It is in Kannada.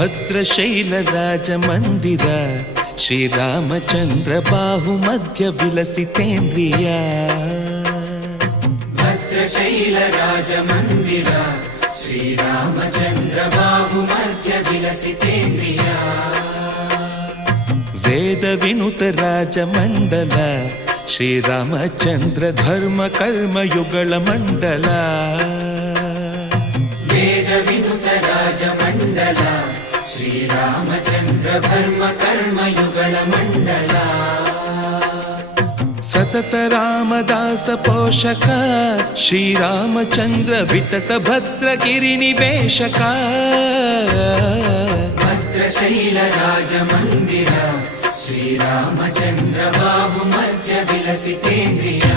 ಭದ್ರಶೈಲ ರಾಜ ಮಂದಿರ ಶ್ರೀರಾಮಚಂದ್ರ ಬಾಹು ಮಧ್ಯ ವಿಲಸಿತೇಂದ್ರಿಯ ಭದ್ರಶೈಲ ರಾಜ ಮಂದಿರ ಶ್ರೀರಾಮಚಂದ್ರ ಬಾಹು ಮಧ್ಯ ವಿಲಸಿತೇಂದ್ರಿಯ ವೇದ ವಿನುತ ರಾಜ ಮಂಡಲ ಶ್ರೀರಾಮಚಂದ್ರ ಧರ್ಮ ಕರ್ಮ ಯುಗಳ ಮಂಡಲ ವೇದ ವಿನುತ ರಾಜ ಮಂಡಲ ಶ್ರೀರಾಮಚಂದ್ರ ಧರ್ಮ ಕರ್ಮ ಯುಗಳ ಮಂಡಲ ಸತತ ರಾಮದಾಸ ಪೋಷಕ ಶ್ರೀರಾಮಚಂದ್ರ ವಿತತ ಭದ್ರಗಿರಿ ನಿವೇಶಕ ಭದ್ರಶೈಲ ರಾಜ ಮಂದಿರ ಶ್ರೀರಾಮಚಂದ್ರ ಬಾಹು ಮಧ್ಯ ವಿಲಸಿತೇಂದ್ರಿಯ